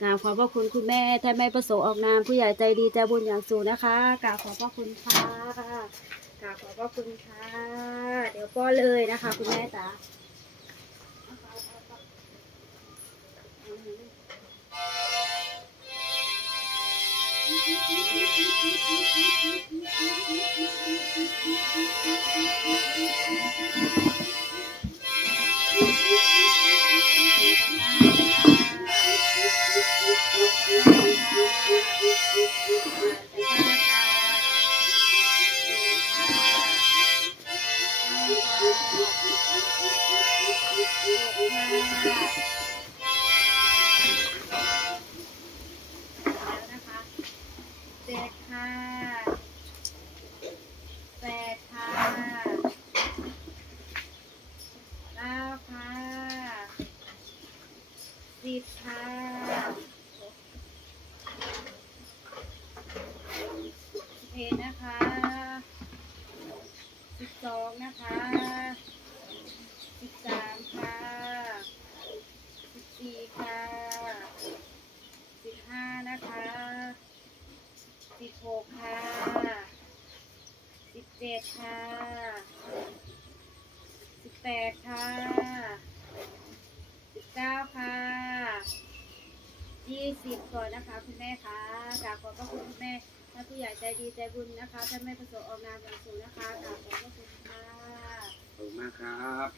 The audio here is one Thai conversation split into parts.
กราบขอบพระคุณคุณแม่ท่านแม่ประสงค์ออกนามผู้ใหญ่ใจดีใจบุญอย่างสูงนะคะกราบขอบพระคุณค่ะกราบขอบพระคุณค่ะ เดี๋ยวป้อนเลยนะคะ คุณแม่จ๋า เจ็ดค่ะแปดค่ะเก้าค่ะสิบค่ะสิบเอ็ดนะคะ สิบสองนะคะสิบสามค่ะสิบสี่ค่ะสิบห้านะคะสิบหกค่ะสิบเจ็ดค่ะสิบแปดค่ะสิบเก้าค่ะยี่สิบก่อนนะคะ คุณแม่คะกราบขอบพระคุณคุณแม่ท่านผู้ใหญ่ใจดีใจบุญนะคะท่านแม่ประสบออกนามอย่างสูงนะคะกราบขอบพระคุณค่ะ ขอบคุณมากครับ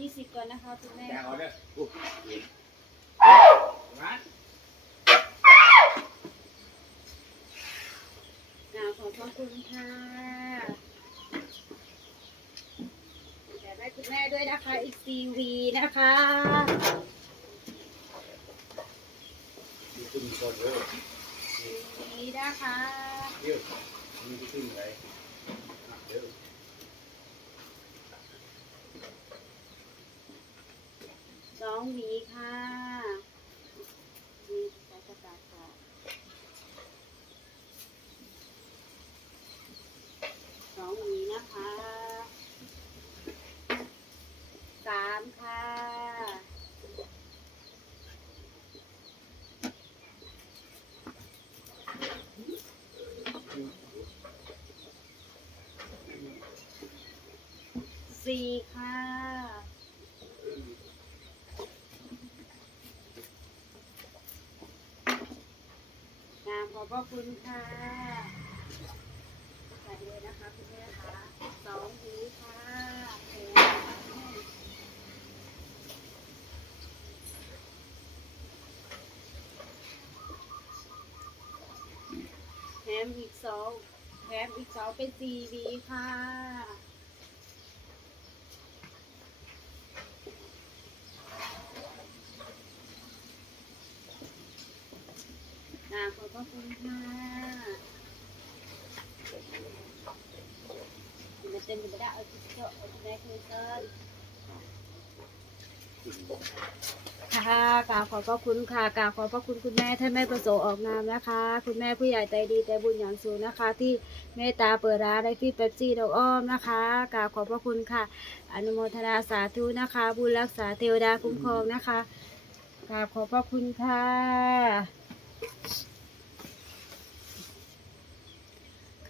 ยี่สิบก่อนนะคะคุณแม่แจ้งออเดอร์อุ๊ยวัดกราบขอบพระคุณค่ะแต่ได้คุณแม่ด้วยนะคะ อีกซีวีนะคะมีขึ้นคนเด้อนี้นะคะเดี๋ยวมีขึ้นไหนอะเดี๋ยว สอง หวีค่ะนี่ใส่กระดาษค่ะสองหวีนะคะสามค่ะสี่ค่ะ งามข อบพระคุณค่ะใส่เลยนะคะคุณแม่คะสองหูค่ะแถมแถมอีกสองแถมอีกสองเป็นสี่วีค่ะ งามขอบพระคุณค่ะมันเต็มไปได้เอาที่เจาะเอาที่ไหนคือเกินค่ะกราบขอบพระคุณค่ะกราบขอบพระคุณคุณแม่ท่านแม่ประสงค์ออกนามนะคะ คุณแม่ผู้ใหญ่ใจดีใจบุญอย่างสูงนะคะ ที่เมตตาเปิดร้านได้ที่เป๊ปซี่ดอกอ้อมนะคะกราบขอบพระคุณค่ะ อนุโมทนาสาธุนะคะ บุญรักษาเทวดาคุ้มครองนะคะกราบขอบพระคุณค่ะ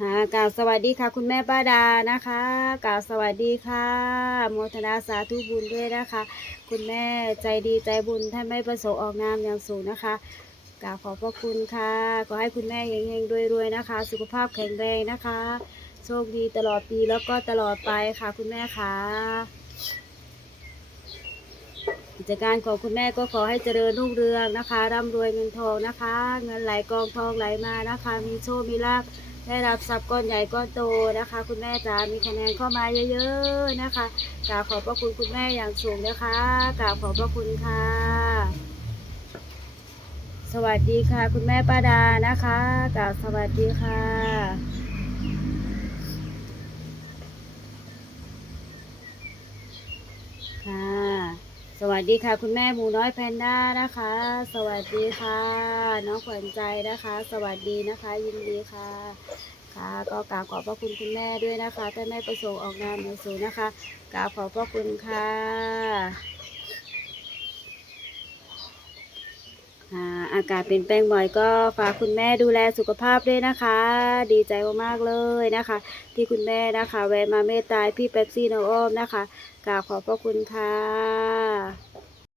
ค่ะกล่าวสวัสดีค่ะ คุณแม่ป้าดานะคะกล่าวสวัสดีค่ะโมทนาสาธุบุญด้วยนะคะ คุณแม่ใจดีใจบุญท่านไม่ประสงค์ออกนามอย่างสูงนะคะกล่าวขอบพระคุณค่ะขอให้คุณแม่เฮงๆรวยๆนะคะ สุขภาพแข็งแรงนะคะ โชคดีตลอดปีแล้วก็ตลอดไปค่ะ คุณแม่ค่ะกิจการของคุณแม่ก็ขอให้เจริญรุ่งเรืองนะคะร่ำรวยเงินทองนะคะ เงินไหลกองทองไหลมานะคะ มีโชคมีลาภ ได้รับทรัพย์ก้อนใหญ่ก้อนโตนะคะ คุณแม่จ๋ามีคะแนนเข้ามาเยอะๆนะคะกราบขอบพระคุณคุณแม่อย่างสูงนะคะกราบขอบพระคุณค่ะ สวัสดีค่ะ คุณแม่ป้าดานะคะกราบสวัสดีค่ะค่ะ สวัสดีค่ะ คุณแม่หมูน้อยแพนด้านะคะ สวัสดีค่ะ น้องขวัญใจนะคะ สวัสดีนะคะ ยินดีค่ะ ค่ะก็กราบขอบพระคุณคุณแม่ด้วยนะคะท่านแม่ประสงค์ออกนามในสูนะคะกราบขอบพระคุณค่ะ อ่า อากาศเปลี่ยนแปลงบ่อยก็ฝากคุณแม่ดูแลสุขภาพด้วยนะคะ ดีใจมากๆเลยนะคะ ที่คุณแม่นะคะแวะมาเมตตาพี่เป๊ปซี่น้องอ้อมนะคะกราบขอบพระคุณค่ะ